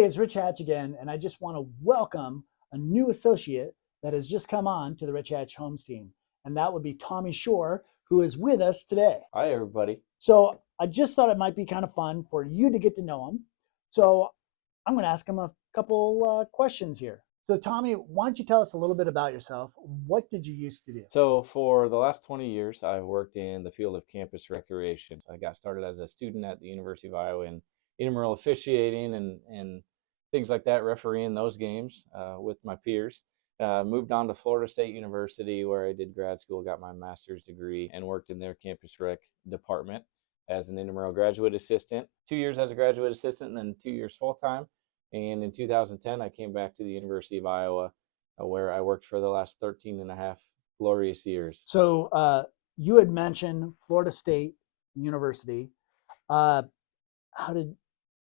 Hey, it's Rich Hatch again, and I just want to welcome a new associate that has just come on to the Rich Hatch Homes team, and that would be Tommy Schorer, who is with us today. Hi, everybody. So I just thought it might be kind of fun for you to get to know him. So I'm going to ask him a couple questions here. So Tommy, why don't you tell us a little bit about yourself? What did you used to do? So, for the last 20 years, I've worked in the field of campus recreation. I got started as a student at the University of Iowa in intramural officiating and things like that, refereeing those games with my peers. Moved on to Florida State University, where I did grad school, got my master's degree, and worked in their campus rec department as an intramural graduate assistant. 2 years as a graduate assistant, and then 2 years full time. And in 2010, I came back to the University of Iowa, where I worked for the last 13 and a half glorious years. So you had mentioned Florida State University. How did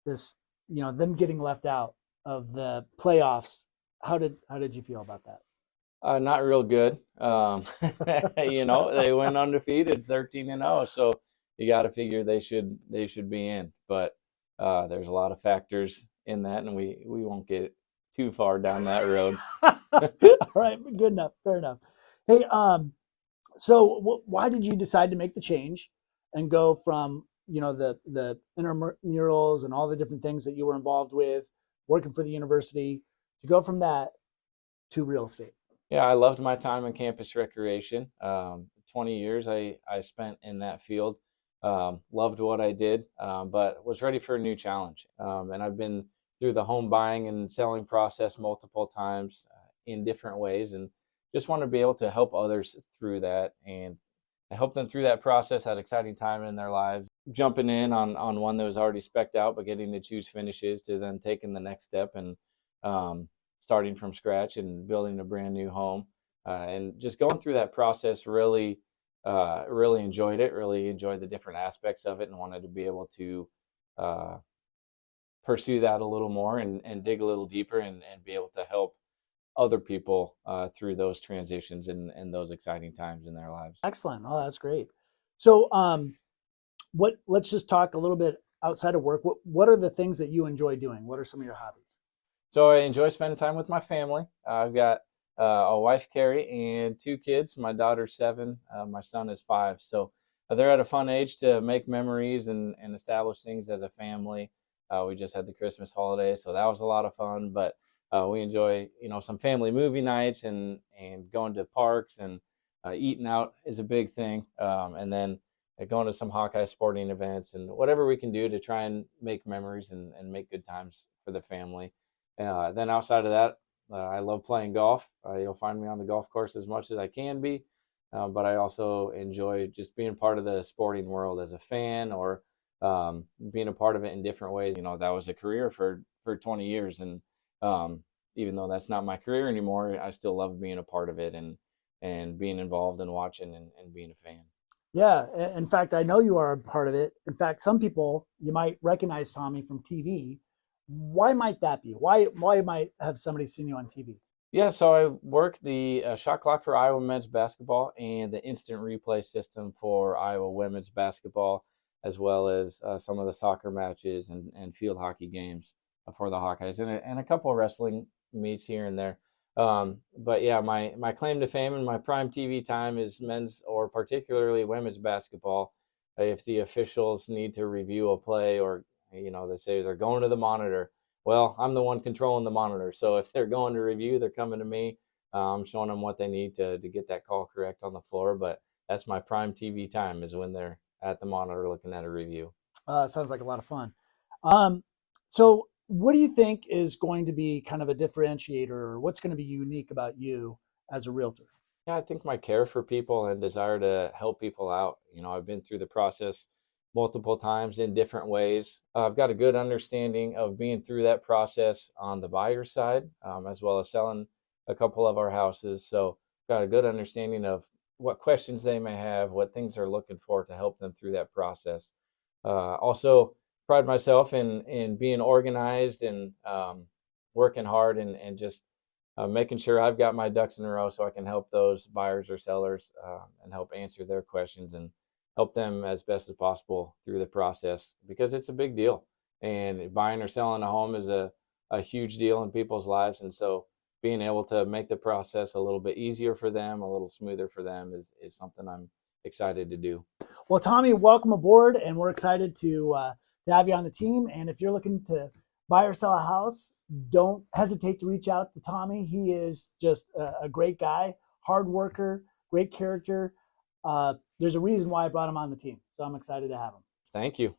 this, them getting left out of the playoffs? How did you feel about that? Not real good. They went undefeated, 13-0. So you got to figure they should be in. But there's a lot of factors in that, and we won't get too far down that road. All right, good enough, fair enough. Hey, so why did you decide to make the change and go from the intramurals and all the different things that you were involved with, working for the university, to go from that to real estate? Yeah, I loved my time in campus recreation. 20 years I spent in that field. Loved what I did, but was ready for a new challenge. And I've been through the home buying and selling process multiple times in different ways, and just want to be able to help others through that and help them through that process, that exciting time in their lives, jumping in on one that was already specced out, but getting to choose finishes, to then taking the next step and starting from scratch and building a brand new home, and just going through that process. Really enjoyed it, really enjoyed the different aspects of it, and wanted to be able to pursue that a little more and dig a little deeper and be able to help other people through those transitions and those exciting times in their lives. Excellent. Oh, that's great. So let's just talk a little bit outside of work. What are the things that you enjoy doing? What are some of your hobbies? So I enjoy spending time with my family. I've got a wife, Carrie, and 2 kids. My daughter's 7, my son is 5. So they're at a fun age to make memories and establish things as a family. We just had the Christmas holiday, so that was a lot of fun. But we enjoy, some family movie nights and going to parks, and eating out is a big thing. And then going to some Hawkeye sporting events and whatever we can do to try and make memories and make good times for the family. Then outside of that, I love playing golf. You'll find me on the golf course as much as I can be, but I also enjoy just being part of the sporting world as a fan, or being a part of it in different ways. That was a career for 20 years, and even though that's not my career anymore, I still love being a part of it and being involved and watching and being a fan. Yeah, in fact, I know you are a part of it. In fact, some people, you might recognize Tommy from TV. Why might that be? Why might have somebody seen you on TV? Yeah, so I work the shot clock for Iowa men's basketball and the instant replay system for Iowa women's basketball, as well as some of the soccer matches and field hockey games for the Hawkeyes, and a couple of wrestling meets here and there. But yeah, my claim to fame and my prime TV time is men's, or particularly women's basketball. If the officials need to review a play, or they say they're going to the monitor, well, I'm the one controlling the monitor. So if they're going to review, they're coming to me. I'm showing them what they need to get that call correct on the floor. But that's my prime TV time, is when they're at the monitor looking at a review. Sounds like a lot of fun. So what do you think is going to be kind of a differentiator, or what's going to be unique about you as a realtor? Yeah, I think my care for people and desire to help people out. I've been through the process multiple times in different ways. I've got a good understanding of being through that process on the buyer side, as well as selling a couple of our houses. So got a good understanding of what questions they may have, what things they're looking for to help them through that process. Also pride myself in being organized and working hard and just making sure I've got my ducks in a row, so I can help those buyers or sellers and help answer their questions and help them as best as possible through the process, because it's a big deal. And buying or selling a home is a a huge deal in people's lives, and so being able to make the process a little bit easier for them, a little smoother for them, is something I'm excited to do. Well, Tommy, welcome aboard, and we're excited to have you on the team. And if you're looking to buy or sell a house, don't hesitate to reach out to Tommy. He is just a great guy, hard worker, great character. There's a reason why I brought him on the team, so I'm excited to have him. Thank you.